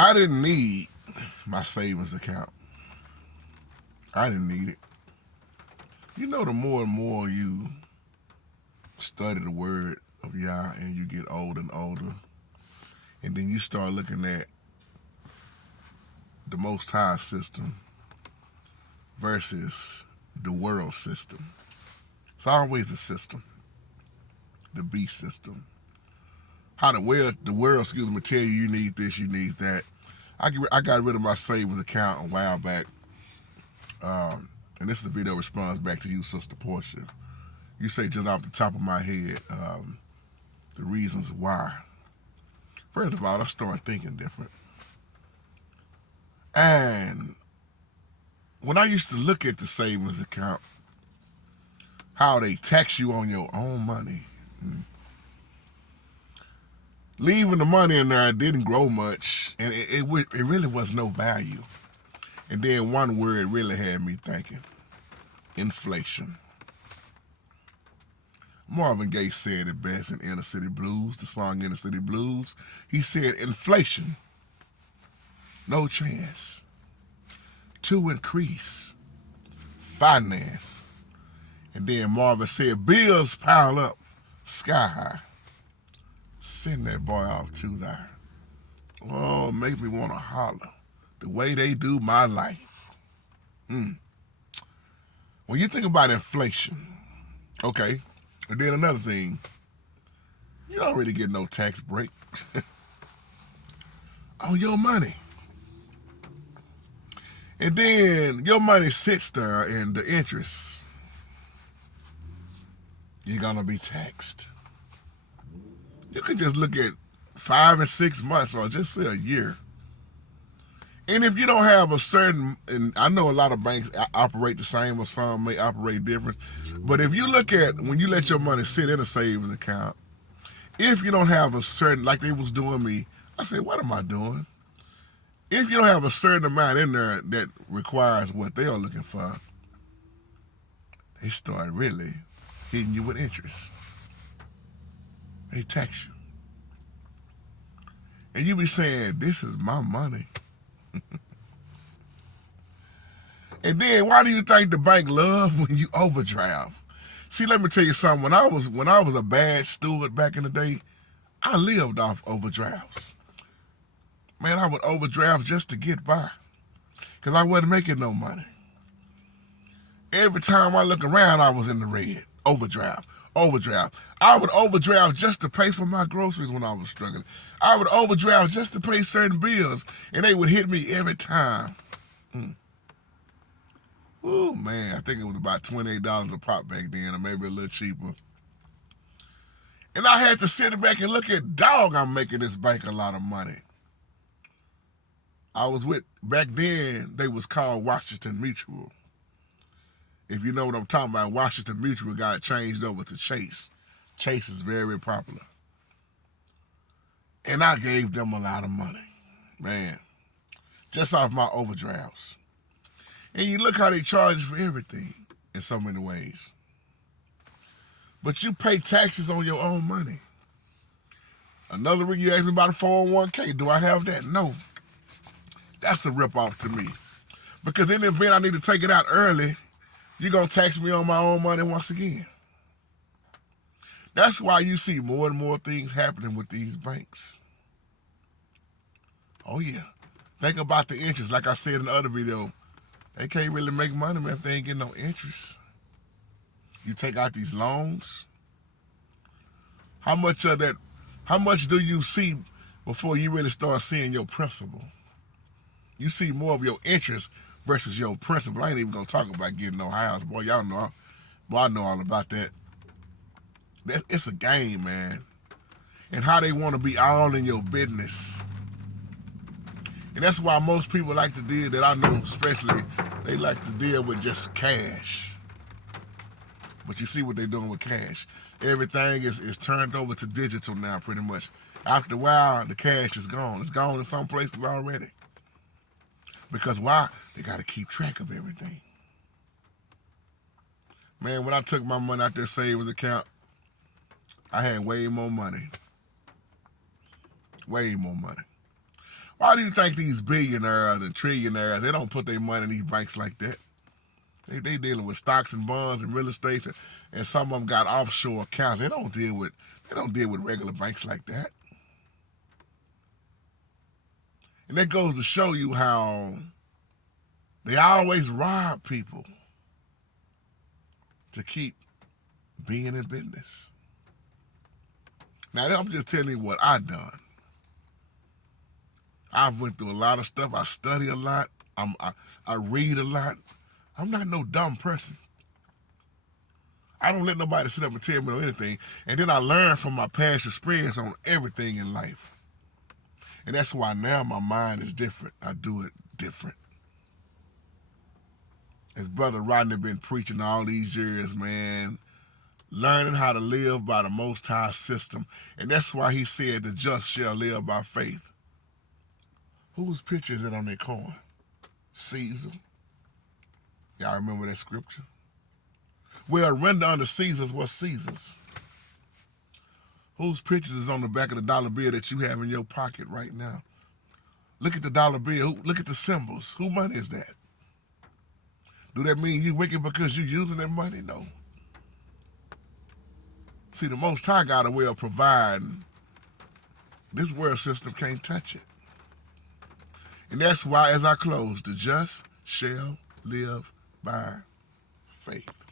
I didn't need my savings account. I didn't need it. You know, the more and more you study the word of Yah and you get older and older, and then you start looking at the Most High system versus the world system. It's always a system, the beast system. How the world, tell you need this, you need that. I got rid of my savings account a while back, and this is a video response back to you, Sister Portia. You say just off the top of my head the reasons why. First of all, I started thinking different. And when I used to look at the savings account, how they tax you on your own money, leaving the money in there didn't grow much, and it really was no value. And then one word really had me thinking: inflation. Marvin Gaye said it best in Inner City Blues, the song Inner City Blues. He said, inflation, no chance to increase finance. And then Marvin said, bills pile up sky high. Send that boy off to there. Oh, make me want to holler the way they do my life. When you think about inflation, okay, and then another thing, you don't really get no tax break on your money. And then your money sits there and the interest, you're going to be taxed. You can just look at 5 and 6 months or just say a year. And if you don't have a certain, and I know a lot of banks operate the same or some may operate different, but if you look at when you let your money sit in a savings account, if you don't have a certain, like they was doing me, I said, what am I doing? If you don't have a certain amount in there that requires what they are looking for, they start really hitting you with interest. They tax you. And you be saying, this is my money. And then why do you think the bank love when you overdraft? See, let me tell you something. When I was a bad steward back in the day, I lived off overdrafts. Man, I would overdraft just to get by, because I wasn't making no money. Every time I look around, I was in the red. Overdraft. I would overdraft just to pay for my groceries when I was struggling. I would overdraft just to pay certain bills, and they would hit me every time. Oh man, I think it was about $28 a pop back then, or maybe a little cheaper. And I had to sit back and look at, dog, I'm making this bank a lot of money. I was with, back then, they was called Washington Mutual. If you know what I'm talking about, Washington Mutual got changed over to Chase. Chase is very popular. And I gave them a lot of money, man, just off my overdrafts. And you look how they charge for everything in so many ways. But you pay taxes on your own money. Another reason you asked me about a 401k. Do I have that? No. That's a ripoff to me. Because in the event I need to take it out early, you're going to tax me on my own money once again. That's why you see more and more things happening with these banks. Oh, yeah. Think about the interest. Like I said in the other video, they can't really make money, man, if they ain't getting no interest. You take out these loans. How much do you see before you really start seeing your principal? You see more of your interest versus your principal. I ain't even gonna talk about getting no house. Boy, y'all know, I know all about that. It's a game, man. And how they want to be all in your business. And that's why most people like to deal, that I know especially, they like to deal with just cash. But you see what they're doing with cash. Everything is turned over to digital now, pretty much. After a while, the cash is gone. It's gone in some places already. Because why? They got to keep track of everything. Man, when I took my money out their savings account, I had way more money. Way more money. Why do you think these billionaires and trillionaires, they don't put their money in these banks like that? They dealing with stocks and bonds and real estate, and some of them got offshore accounts. They don't deal with regular banks like that. And that goes to show you how they always rob people to keep being in business. Now, I'm just telling you what I done. I've went through a lot of stuff. I study a lot. I read a lot. I'm not no dumb person. I don't let nobody sit up and tell me anything. And then I learn from my past experience on everything in life. And that's why now my mind is different. I do it different. As Brother Rodney been preaching all these years, man, learning how to live by the Most High system. And that's why he said the just shall live by faith. Whose picture is it on their coin? Caesar. Y'all remember that scripture? Well, render unto Caesar's what's Caesar's. Whose pictures is on the back of the dollar bill that you have in your pocket right now? Look at the dollar bill. Look at the symbols. Who money is that? Do that mean you wicked because you using that money? No. See, the Most High got a way of providing. This world system can't touch it. And that's why, as I close, the just shall live by faith.